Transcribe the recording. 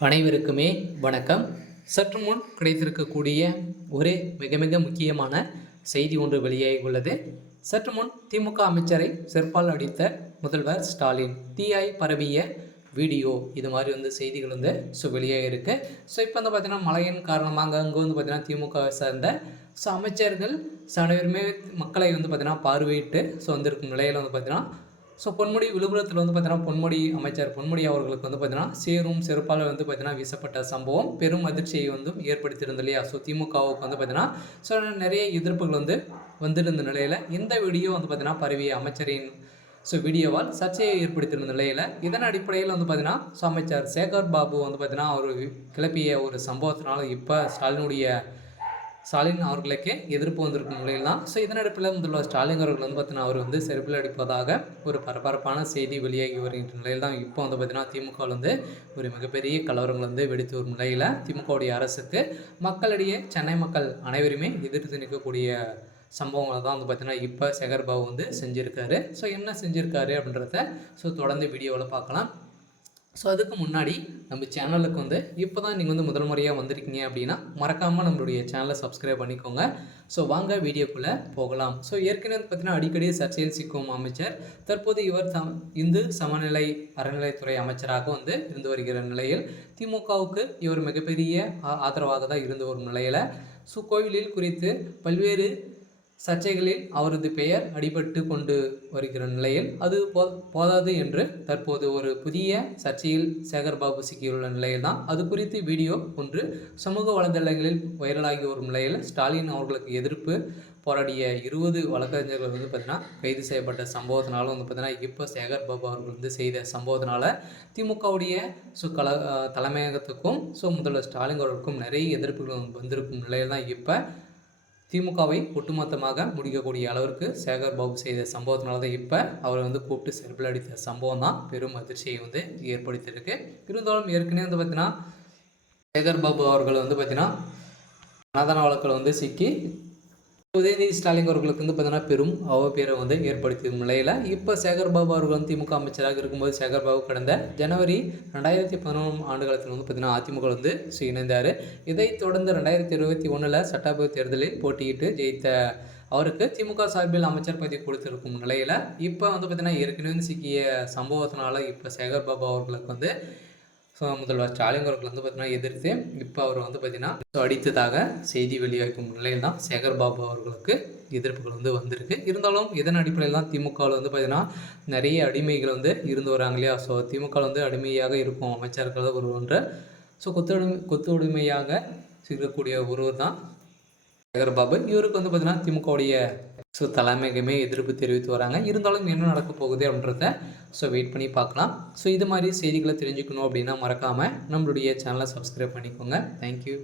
அனைவருக்குமே வணக்கம். சற்று முன் கிடைத்திருக்கக்கூடிய ஒரு மிக மிக முக்கியமான செய்தி ஒன்று வெளியாகி உள்ளது. சற்று முன் திமுக அமைச்சரை செருப்பால் அடித்த முதல்வர் ஸ்டாலின் தீயாய் பரவிய வீடியோ இது மாதிரி செய்திகள் வெளியாக இருக்குது. இப்போ பார்த்தீங்கன்னா மழையின் காரணமாக அங்கே பார்த்தீங்கன்னா திமுக சார்ந்த அமைச்சர்கள் அனைவருமே மக்களை பார்த்தீங்கன்னா பார்வையிட்டு வந்திருக்கும் நிலையில் பார்த்தீங்கன்னா பொன்முடி விழுப்புரத்தில் பார்த்தீங்கன்னா பொன்முடி அமைச்சர் பொன்முடி அவர்களுக்கு பார்த்தீங்கன்னா சேரும் செருப்பால் பார்த்தீங்கன்னா வீசப்பட்ட சம்பவம் பெரும் அதிர்ச்சியை ஏற்படுத்தியிருந்த இல்லையா. திமுகவுக்கு பார்த்தீங்கன்னா நிறைய எதிர்ப்புகள் வந்திருந்த நிலையில் இந்த வீடியோ பார்த்தீங்கன்னா பரவிய அமைச்சரின் வீடியோவால் சர்ச்சையை ஏற்படுத்தியிருந்த நிலையில் இதன் அடிப்படையில் பார்த்தீங்கன்னா அமைச்சர் சேகர் பாபு பார்த்தீங்கன்னா அவர் கிளப்பிய ஒரு சம்பவத்தினால இப்போ ஸ்டாலின் அவர்களுக்கு எதிர்ப்பு வந்திருக்கும் நிலையில் தான். இதன் அடிப்படையில் முதல்வர் ஸ்டாலின் அவர்கள் பார்த்தீங்கன்னா அவர் செருப்பில் அடிப்பதாக ஒரு பரபரப்பான செய்தி வெளியாகி வருகின்ற நிலையில் தான் இப்போ பார்த்தீங்கன்னா திமுக ஒரு மிகப்பெரிய கலவரங்கள் வெடித்து வரும் நிலையில் திமுகவுடைய அரசுக்கு மக்களிடையே சென்னை மக்கள் அனைவருமே எதிர்த்து நிற்கக்கூடிய சம்பவங்களை தான் பார்த்தீங்கன்னா இப்போ சேகர் பாபு செஞ்சுருக்காரு. என்ன செஞ்சுருக்காரு அப்படின்றத தொடர்ந்து வீடியோவில் பார்க்கலாம். அதுக்கு முன்னாடி நம்ம சேனலுக்கு இப்போ தான் நீங்கள் முதல் முறையாக வந்திருக்கீங்க அப்படின்னா மறக்காமல் நம்மளுடைய சேனலை சப்ஸ்கிரைப் பண்ணிக்கோங்க. வாங்க வீடியோக்குள்ளே போகலாம். ஏற்கனவே பார்த்தீங்கன்னா அடிக்கடி சர்ச்சையில் சிக்கும் அமைச்சர் தற்போது இவர் இந்து சமநிலை அறநிலைத்துறை அமைச்சராக இருந்து வருகிற நிலையில் திமுகவுக்கு இவர் மிகப்பெரிய ஆதரவாக தான் இருந்து வரும் நிலையில் கோவிலில் குறித்து பல்வேறு சர்ச்சைகளில் அவரது பெயர் அடிபட்டு கொண்டு வருகிற நிலையில் அது போதாது என்று தற்போது ஒரு புதிய சர்ச்சையில் சேகர் பாபு சிக்கியுள்ள நிலையில் தான் அது குறித்து வீடியோ ஒன்று சமூக வலைதளங்களில் வைரலாகி வரும் நிலையில் ஸ்டாலின் அவர்களுக்கு எதிர்ப்பு போராடிய 20 வழக்கறிஞர்கள் பார்த்தீங்கன்னா கைது செய்யப்பட்ட சம்பவத்தினால பார்த்தீங்கன்னா இப்போ சேகர் பாபு அவர்கள் செய்த சம்பவத்தினால திமுகவுடைய தலைமையகத்துக்கும் முதல்வர் ஸ்டாலின் அவர்களுக்கும் நிறைய எதிர்ப்புகள் வந்திருக்கும் நிலையில் தான் இப்போ திமுகவை ஒட்டுமொத்தமாக முடிக்கக்கூடிய அளவிற்கு சேகர் பாபு செய்த சம்பவத்தினால தான் இப்போ அவர் கூப்பிட்டு செருப்பில் அடித்த சம்பவம் தான் பெரும் அதிர்ச்சியை ஏற்படுத்தியிருக்கு. இருந்தாலும் ஏற்கனவே பார்த்தீங்கன்னா சேகர் பாபு அவர்கள் பார்த்தீங்கன்னா அனாதன வழக்கில் சிக்கி உதயநிதி ஸ்டாலின் அவர்களுக்கு பார்த்தீங்கன்னா பெரும் அவப்பேரை ஏற்படுத்திய நிலையில் இப்போ சேகர் பாபு அவர்கள் திமுக அமைச்சராக இருக்கும்போது சேகர் பாபு கடந்த ஜனவரி 2011 ஆண்டுகாலத்தில் பார்த்தீங்கன்னா அதிமுக இணைந்தார். இதைத் தொடர்ந்து 2021 சட்டசபை தேர்தலில் போட்டியிட்டு ஜெயித்த அவருக்கு திமுக சார்பில் அமைச்சர் பதவி கொடுத்திருக்கும் நிலையில் இப்போ பார்த்தீங்கன்னா ஏற்கனவே சிக்கிய சம்பவத்தினால இப்போ சேகர் பாபு அவர்களுக்கு முதல்வர் ஸ்டாலின் அவர்கள் பார்த்தீங்கன்னா எதிர்த்து இப்போ அவர் பார்த்தீங்கன்னா அடித்ததாக செய்தி வெளியாகும் நிலையில் தான் சேகர் பாபு அவர்களுக்கு எதிர்ப்புகள் வந்திருக்கு. இருந்தாலும் இதன் அடிப்படையில் தான் திமுகவில் பார்த்தீங்கன்னா நிறைய அடிமைகள் இருந்து வராங்க இல்லையா. திமுக அடிமையாக இருக்கும் அமைச்சர்கள் ஒருவன்ற கொத்து உடைமையாக இருக்கக்கூடிய ஒருவர் தான் சேகர் பாபு. இவருக்கு பார்த்தீங்கன்னா திமுகவுடைய தலைமைக்குமே எதிர்ப்பு தெரிவித்து வராங்க. இருந்தாலும் என்ன நடக்க போகுது அப்படின்றத வெயிட் பண்ணி பார்க்கலாம். இது மாதிரி செய்திகளை தெரிஞ்சுக்கணும் அப்படின்னா மறக்காமல் நம்மளுடைய சேனலை சப்ஸ்கிரைப் பண்ணிக்கோங்க. தேங்க்யூ.